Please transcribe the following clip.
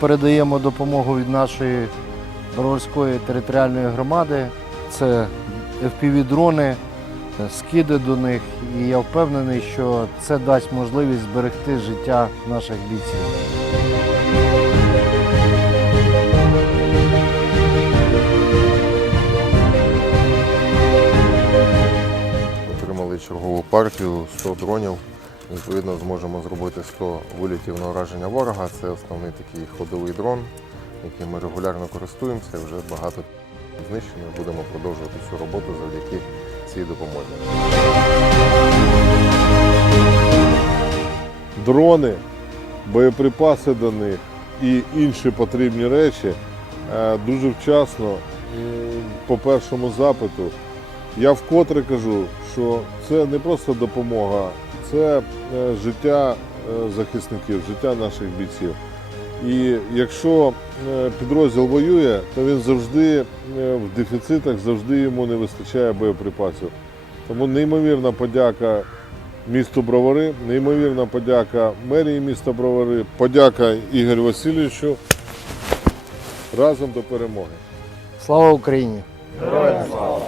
передаємо допомогу від нашої Броварської територіальної громади. Це FPV-дрони, скиди до них. І я впевнений, що це дасть можливість зберегти життя наших бійців. Отримали чергову партію 100 дронів. Відповідно, зможемо зробити 100 вилітів на ураження ворога. Це основний такий ходовий дрон, яким ми регулярно користуємося. Вже багато знищено. Будемо продовжувати цю роботу завдяки цій допомозі. дрони, боєприпаси до них і інші потрібні речі е, дуже вчасно по першому запиту. Я вкотре кажу, що це не просто допомога, це е, життя е, захисників, життя наших бійців. І якщо е, підрозділ воює, то він завжди в дефіцитах, завжди йому не вистачає боєприпасів. Тому неймовірна подяка місту Бровари, неймовірна подяка мерії міста Бровари, подяка Ігорю Васильовичу. Разом до перемоги. Слава Україні! Героям слава!